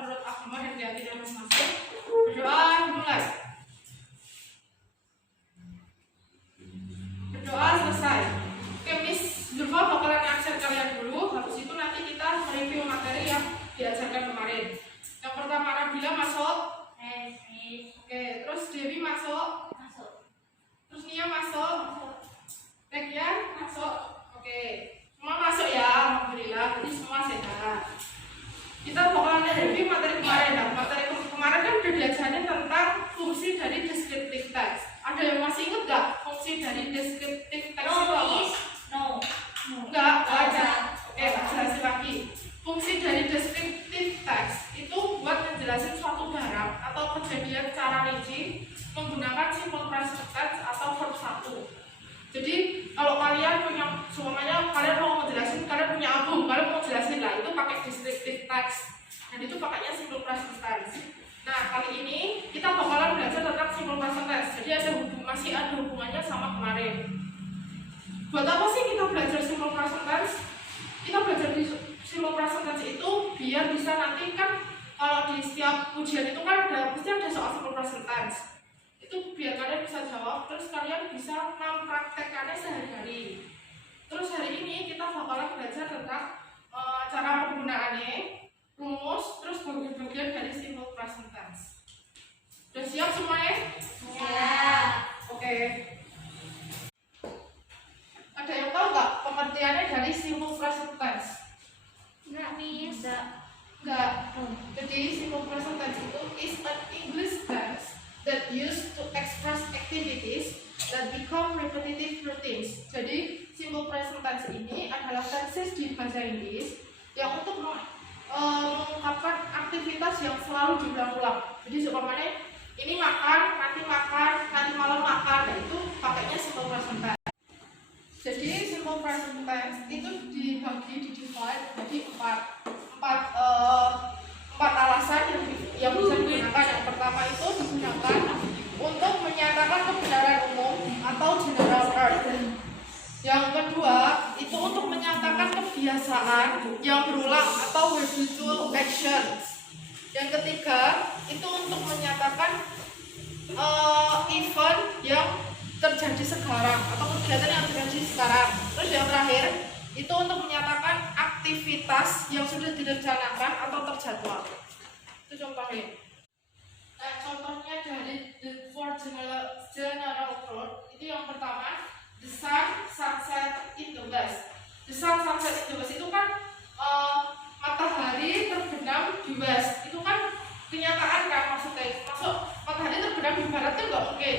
menurut agama dan keyakinan masing-masing. Berdoa mulai. Berdoa selesai. Oke, Miss Zulfa bakalan aksen kalian dulu. Habis itu nanti kita mereview materi yang diajarkan kemarin. Yang pertama Nabila masuk. Oke, terus Dewi masuk. Terus Nia masuk. Tegian masuk. Oke, semua masuk ya, alhamdulillah. Jadi semua sehat. Kita bakalan review materi kemarin. Nah, materi kemarin kan udah diajarin tentang fungsi dari descriptive text. Ada yang masih ingat nggak fungsi dari descriptive text itu apa? Nggak ada. Oke, jelasin lagi. Fungsi dari descriptive text itu buat menjelaskan suatu barang atau kejadian secara rinci menggunakan simple present tense atau verb 1. Jadi kalau kalian punya, semuanya kalian mau ngejelasin, kalian punya album, kalian mau jelasin lah, itu pakai descriptive text dan itu pakainya simple present tense. Nah, kali ini kita bakalan belajar tentang simple present tense. Jadi masih ada hubungannya sama kemarin. Buat apa sih kita belajar simple present tense? Kita belajar di simple present tense itu biar bisa nanti kan kalau di setiap ujian itu kan pasti ada soal simple present tense. Itu biar kalian bisa jawab, terus kalian bisa mempraktekkannya sehari-hari. Terus hari ini kita bakalan belajar tentang cara penggunaannya, rumus, terus bagian-bagian dari simple present tense. Udah siap semuanya? Ya. Oke. Ada yang tahu nggak pengertiannya dari simple present tense? Enggak, Miss. Enggak. Jadi simple present tense itu is an English tense that used to express activities that become repetitive routines. Jadi simple present tense ini adalah tenses di bahasa Inggris yang untuk mengungkapkan aktivitas yang selalu diulang-ulang. Jadi seumpamanya ini makan, nanti malam makan. Nah, itu pakainya simple present tense. Jadi simple present tense itu divide jadi empat alasan yang bisa digunakan. Yang pertama itu digunakan untuk menyatakan kebenaran umum atau general truth. Yang kedua itu untuk menyatakan kebiasaan yang berulang atau habitual actions. Yang ketiga itu untuk menyatakan event yang terjadi sekarang atau kegiatan yang terjadi sekarang. Terus yang terakhir itu untuk menyatakan aktivitas yang sudah direncanakan atau terjadwal. Itu contohnya. Nah, contohnya dari the four general truth itu yang pertama, the sun sunset in the west. The sun sunset in the west itu kan matahari terbenam di west. Itu kan kenyataan kan, maksudnya matahari terbenam di barat itu nggak mungkin.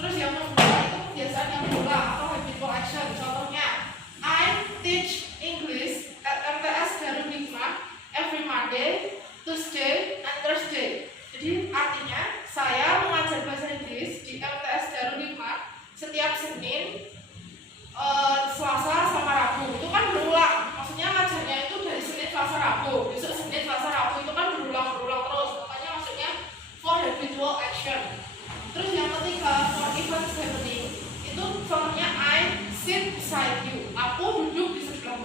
Terus yang kedua itu kebiasaan yang berulang atau habitual action. Contohnya, I teach English at MTS Darul Hikmah every Monday, Tuesday, and Thursday. Jadi artinya saya mengajar bahasa Inggris di MTS Darul Hikmah setiap Senin, Selasa, sama Rabu. Itu kan berulang. Maksudnya ngajarnya itu dari Senin, Selasa, Rabu. Besok Senin, Selasa, Rabu itu kan berulang terus. Makanya maksudnya for habitual action. Terus yang ketiga, for events happening, itu contohnya I sit beside you. Aku duduk di sebelah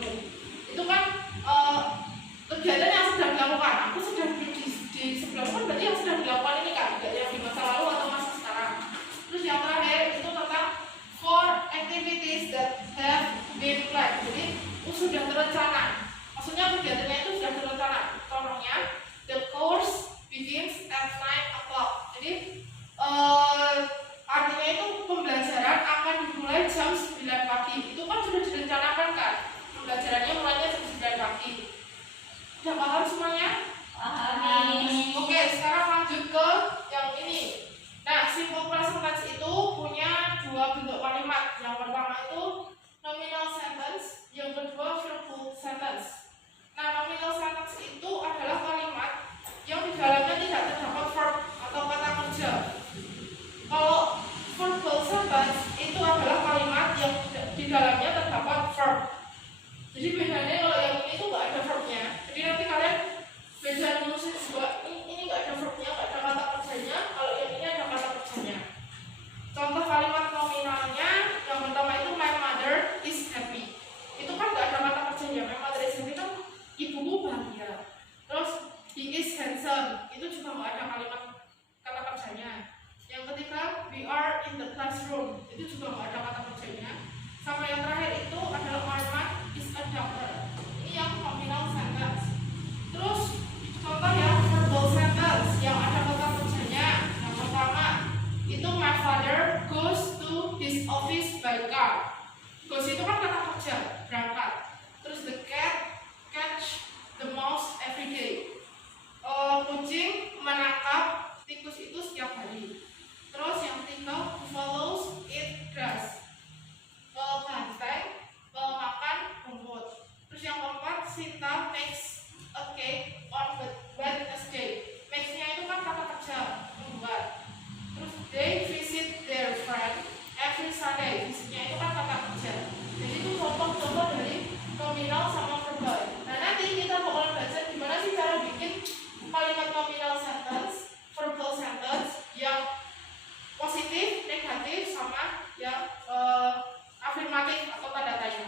is handsome. Itu juga nggak ada kalimat kata kerjanya. Yang ketiga, we are in the classroom. Itu juga nggak ada kata kerjanya. Sama yang terakhir itu adalah Arman is a doctor. Ini yang nominal sentence. Terus contoh yang verbal sentence yang ada kata kerjanya. Yang pertama itu my father goes to his office by car. Goes itu kan kata kerja, berangkat. Terus the cat catch the mouse every day. Kucing menangkap tikus itu setiap hari. Terus yang ketiga, follows eat grass. Banteng makan rumput. Terus yang keempat, Sinta makes a cake on Wednesday. Makes-nya itu kan kata kerja, membuat. Terus they visit their friend every Sunday. Visit-nya itu kan kata kerja. Jadi itu contoh-contoh dari nominal sama verbal. Nah nanti kita bakalan belajar gimana sih cara bikin kalimat nominal sentence, verbal sentence yang positif, negatif, sama yang afirmatif atau tanda tanya.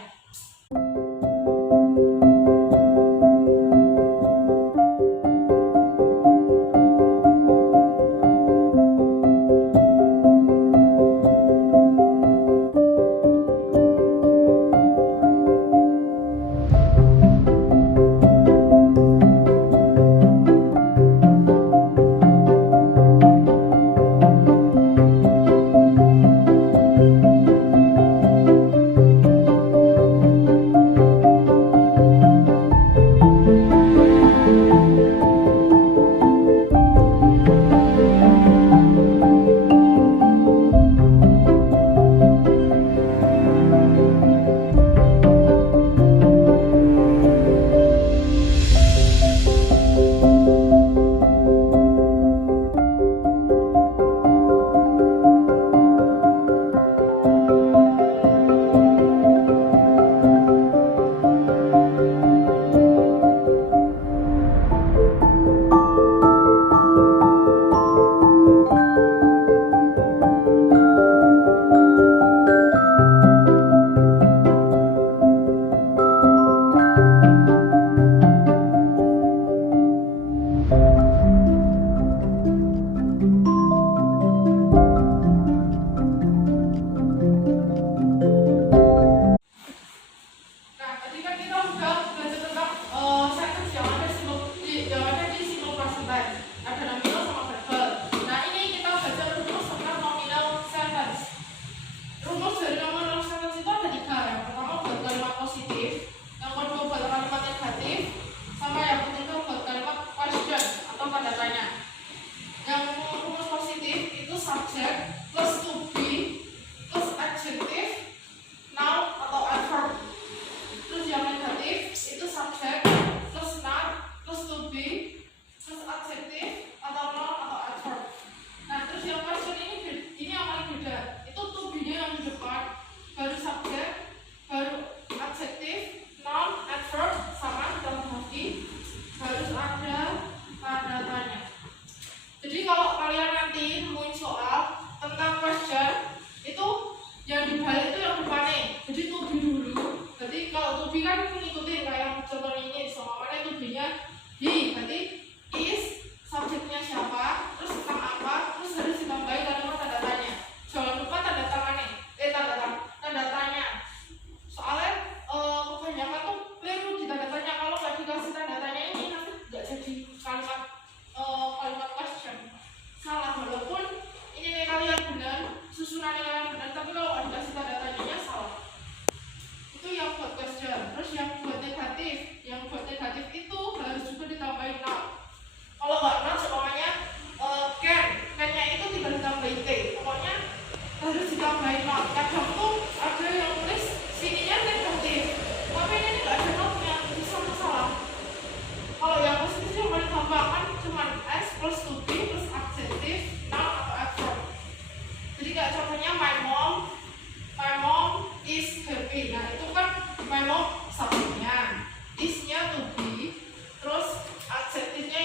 My mom subjeknya, is-nya to be, terus adjektifnya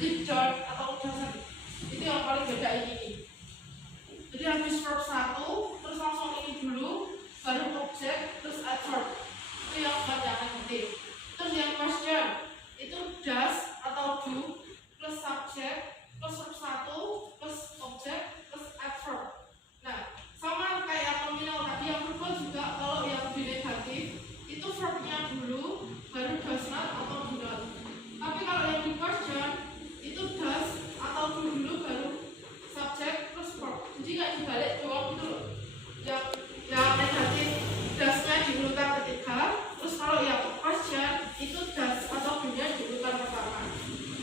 Jadi don't atau doesn't itu yang paling beda ini. Jadi habis verb 1 terus langsung ini dulu, baru objek terus adverb. Itu yang kebanyakan penting. Terus yang question itu does atau do plus subject plus verb 1 plus objek plus adverb. Nah, sama kayak nominal tadi yang kedua juga, kalau yang di negatif itu verbnya dulu baru does not atau do not. Tapi kalau yang di question itu does atau do dulu baru subject plus verb. Jadi nggak dibalik doang gitu loh. Yang negatif does-nya di urutan ketiga, terus kalau yang question itu does atau do-nya di urutan pertama.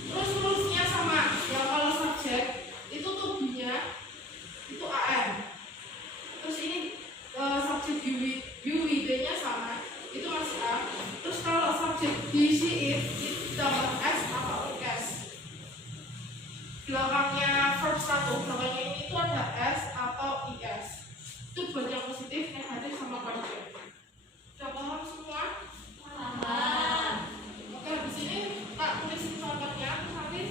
Terus rules-nya sama, yang kalau subject itu tuh be-nya itu am. Terus ini subjek UWD-nya sama, itu masih am. Terus kalau subjek he, she, it itu dapat s atau es. Belakangnya verb 1, belakangnya ini itu ada s atau is. Itu buat yang positif, negatif, sama question. Sudah paham semua? Paham. Oke, habis ini tak tulisin contohnya. Terus nanti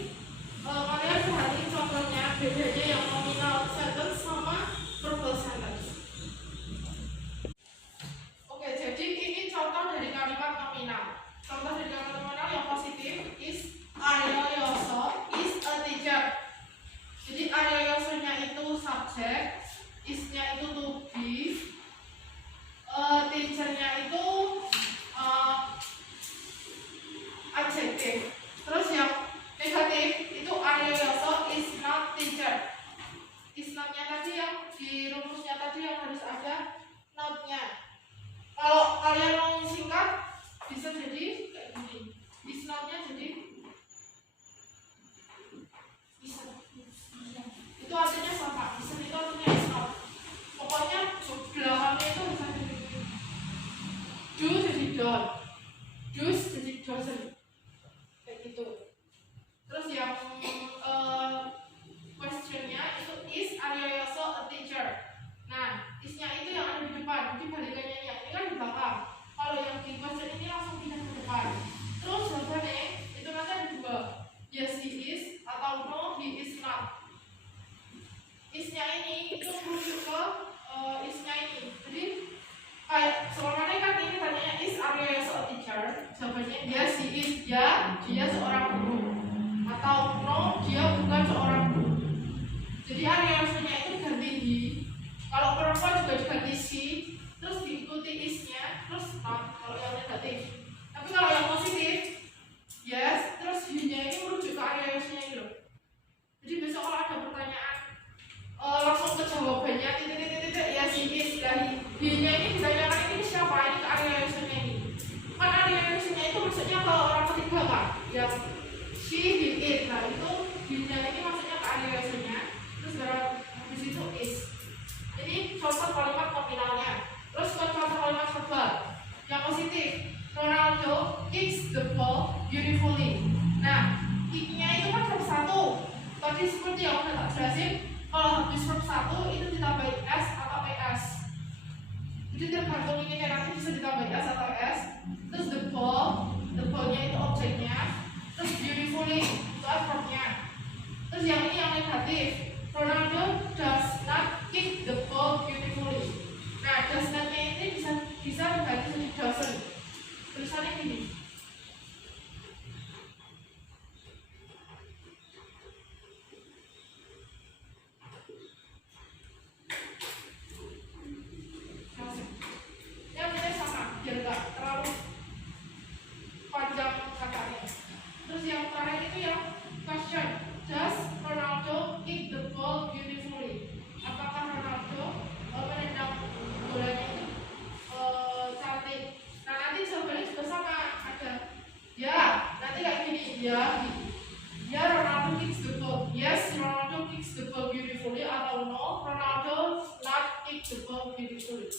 kalian perhatiin contohnya, bedanya yang nominal sentence sama verbal sentence. Oke, jadi ini contoh dari kalimat nominal. Contoh dari kalimat nominal yang positif is Aryoyoso is a teacher. Jadi Aryoyoso-nya itu subjek, is-nya itu to be, teacher-nya itu adjektif. Terus yang negatif itu Aryoyoso is not teacher. Is not-nya tadi yang di rumusnya tadi yang harus ada not-nya. Kalau kalian mau singkat bisa jadi kayak gini. Is not-nya jadi bisa. Itu artinya sama. Bisa itu artinya is not. Pokoknya belakangnya itu bisa jadi do jadi don't, do's jadi doesn't, kayak gitu. Terus yang questionnya itu is Aryoyoso a teacher. Nah, is-nya itu yang ada di depan, jadi balikannya ini kan di belakang. Kalau yang di question ini langsung pindah ke depan. Terus jawabannya itu nanti ada dua, yes he is atau no he is not. Is-nya ini itu merujuk ke is-nya ini. Jadi kayak soalnya kan ini tadinya is Aryoyoso a teacher, jawabannya yes he is, ya dia seorang guru, atau no dia bukan seorang guru. Jadi Aryoyoso-nya itu diganti di, kalau perempuan juga diganti si, terus diikuti is-nya, terus not kalau yang negatif. Tapi kalau yang positif yes, terus he-nya ini merujuk ke Aryoyoso-nya ini loh. Jadi besok kalau ada pertanyaan langsung ke jawabannya titik-titik ya si is, dan he-nya ini bisa ditanyakan ini siapa, ini ke Aryoyoso-nya ini. Kan Aryoyoso-nya itu maksudnya ke orang ketiga kan, yang she, he, it. Nah itu he-nya ini maksudnya ke Aryoyoso-nya, terus baru habis itu is. Ini contoh kalimat nominalnya. Terus contoh kalimat verbal yang positif, Ronaldo kicks the ball beautifully. Nah, kick-nya itu kan verb 1. Tadi seperti yang udah tak jelasin, kalau habis verb 1 itu ditambahin s atau es. Jadi tergantung ini nanti bisa ditambahin s atau es. Terus the ball-nya itu objeknya. Terus beautifully itu adverbnya. Terus yang ini yang negatif, Ronaldo does not kick the ball beautifully. Nah, does not-nya ini bisa diganti jadi doesn't. Tulisannya gini. Yang ini sama, biar nggak terlalu panjang katanya. Terus yang terakhir itu yang question, does Ronaldo kick the ball beautifully? Apakah Ronaldo menendang bolanya itu cantik? Nah nanti jawabannya juga sama, ada ya, nanti kayak gini, ya Ronaldo kicks the ball, yes Ronaldo kicks the ball beautifully, atau no Ronaldo not kick the ball beautifully.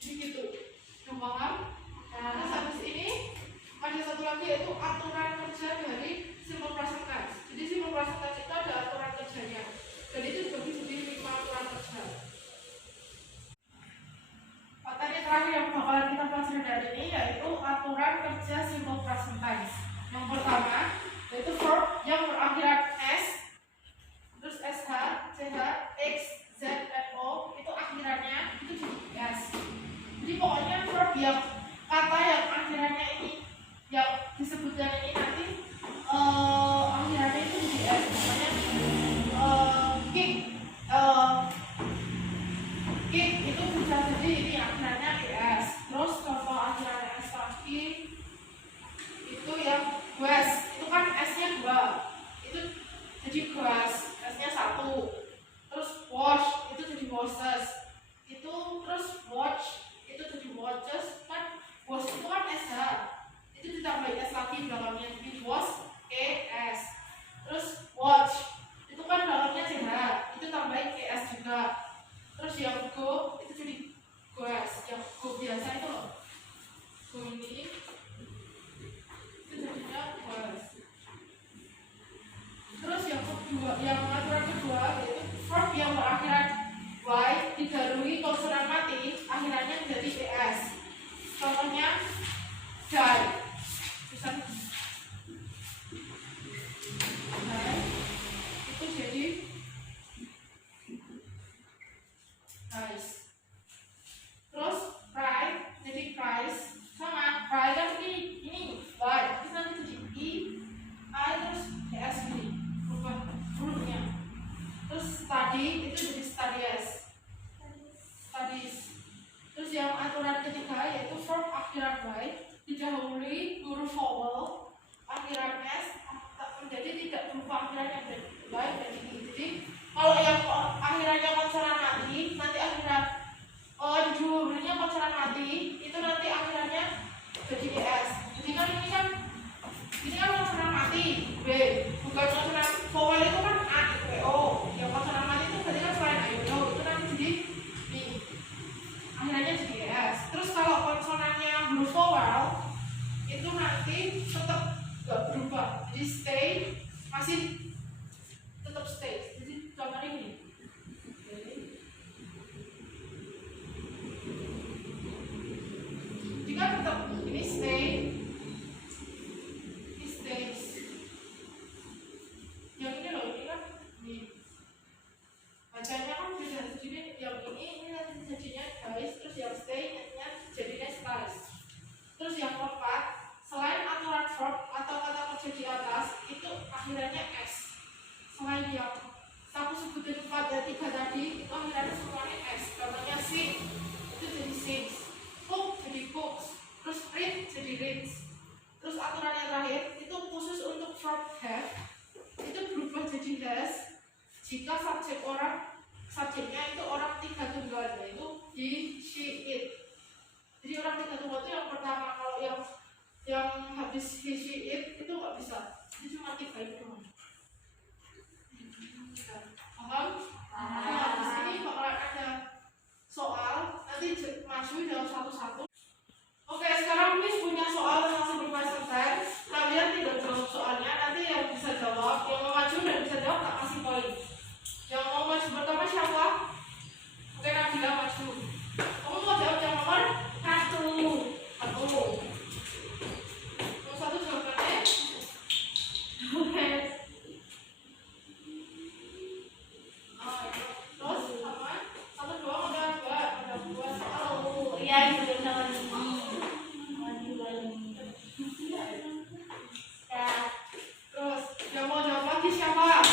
Jadi gitu, udah paham? Nah habis ini ada satu lagi yaitu aturan kerja dari simple present tense. Jadi simple present tense itu ada aturan kerjanya, dan itu dibagi jadi 5 aturan kerja. Materi terakhir yang bakalan kita pelajari hari ini yaitu aturan kerja simple present tense. Yang pertama yaitu verb yang berakhiran lagi belakangnya, jadi was es. Terus watch itu kan belakangnya ch, itu tambahin es juga. Terus yang go itu jadi goes, yang go biasa itu loh, go ini itu jadinya goes. Terus yang kedua, yang aturan kedua yaitu verb yang berakhiran y didahului konsonan mati akhirannya menjadi es. Contohnya die, misalnya itu jadi nice. Terus cry jadi cries, sama cry kan ini y itu nanti jadi I terus es ini berubah hurufnya. Terus study itu jadi studies. Terus yang aturan ketiga yaitu verb akhiran y didahului huruf vowel akhiran s menjadi tidak berupa akhiran yang y dan ini. Jadi kalau yang akhirannya konsonan mati, nanti akhiran dahulunya konsonan mati itu nanti akhirannya jadi es. Jadi kan ini kan konsonan mati b, bukan konsonan vowel itu kan a i o. Yang konsonan mati itu berarti kan selain a i o itu nanti jadi b, akhirnya jadi es. Terus kalau konsonannya huruf vowel itu nanti tetap gak berubah, jadi stay, masih tetap stay. Jadi contohnya gini, jika tetap ini stay, ini stays. Yang ini loh, ini kan ini bacanya kan beda. Jadi yang ini nanti jadinya guys, terus yang stay nantinya jadinya stays. Terus yang keempat, selain aturan verb atau kata kerja di atas itu akhirannya s. Selain yang aku sebutin 4 dan 3 tadi itu akhirannya semuanya s. Contohnya sing itu jadi sings, cook jadi cooks, terus read jadi reads. Terus aturan yang terakhir itu khusus untuk verb have itu berubah jadi has jika subjeknya itu orang 3 tunggal, yaitu he, she, it. Jadi orang 3 tunggal itu yang pertama, kalau yang habis he, she, it itu nggak bisa, itu cuma 3 itu doang. Paham? Nah, di sini bakalan ada soal, nanti maju dalam satu-satu. Oke, sekarang Miss punya soal tentang supervisor tense. Kalian tidak jawab soalnya, nanti yang bisa jawab, yang mau maju dan bisa jawab tak kasih poin. Yang mau maju pertama siapa? Oke, Nabila maju. Kamu mau jawab yang nomor 1. Yang 1 jawabannya? Oke. Terus sama 1 doang ada 2 soal. Iya, itu sama ini. Terus yang mau jawab lagi siapa?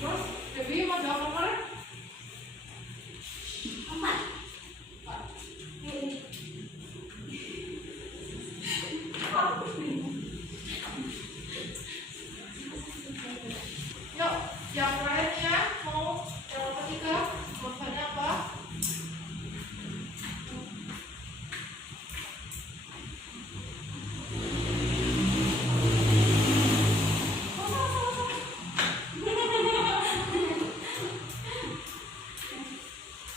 Terus Dewi mau jawab nomor 4. Yuk, yang lainnya mau yang ketiga, jawabannya apa?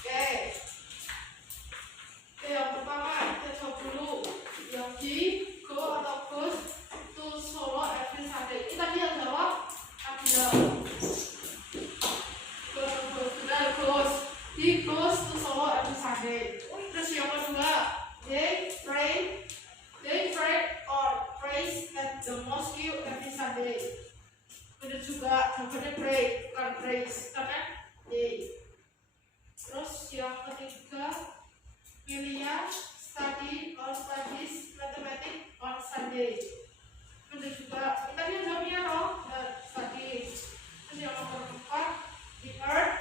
Oke, yang pertama kita jawab dulu. Yang di go atau goes to Solo every Sunday. Ini tadi yang jawab Nabila. He goes to Solo every Sunday. Terus yang kedua, they pray or praise at the mosque every Sunday. Benar juga, jawabannya pray bukan praise, karena they. Terus yang ketiga, William study or studies mathematics on Sunday. Benar juga, kita lihat jawabnya loh, studies. Terus yang nomor 4, the earth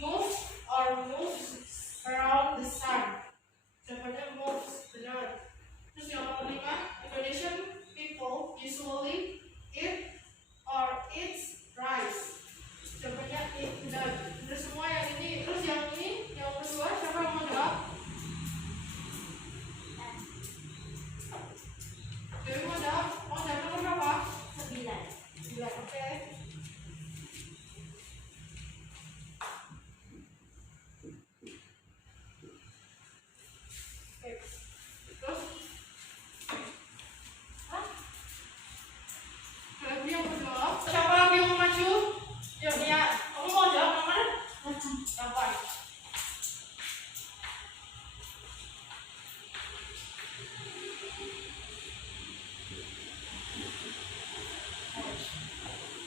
moves or moves around the sun. Jawabannya moves, benar. Terus yang nomor 5, Indonesian people 9, oke. Oke. Terus lagi yang kedua, siapa lagi yang mau maju? Ya, Nia, kamu mau jawab yang mana? Apa?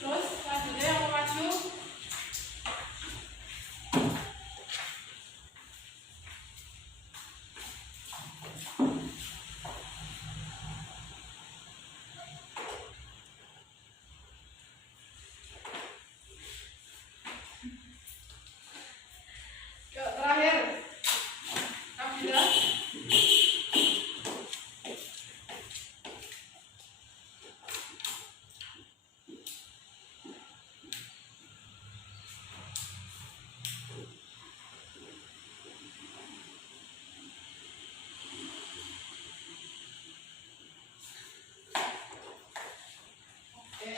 Terus selanjutnya yang mau maju? Yuk, terakhir. Nabila. Oke.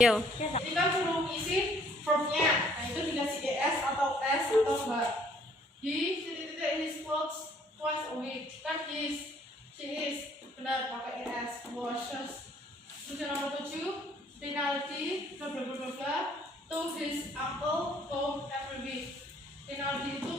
Yo. Ini kan suruh isi verbnya. Nah, itu dikasih es atau s atau enggak. He titik-titik his clothes twice a week. Kan his, she is. Benar, pakai es. Washes. Terus yang nomor 7, penalty bla bla bla bla bla to his uncle home every week. Penalty itu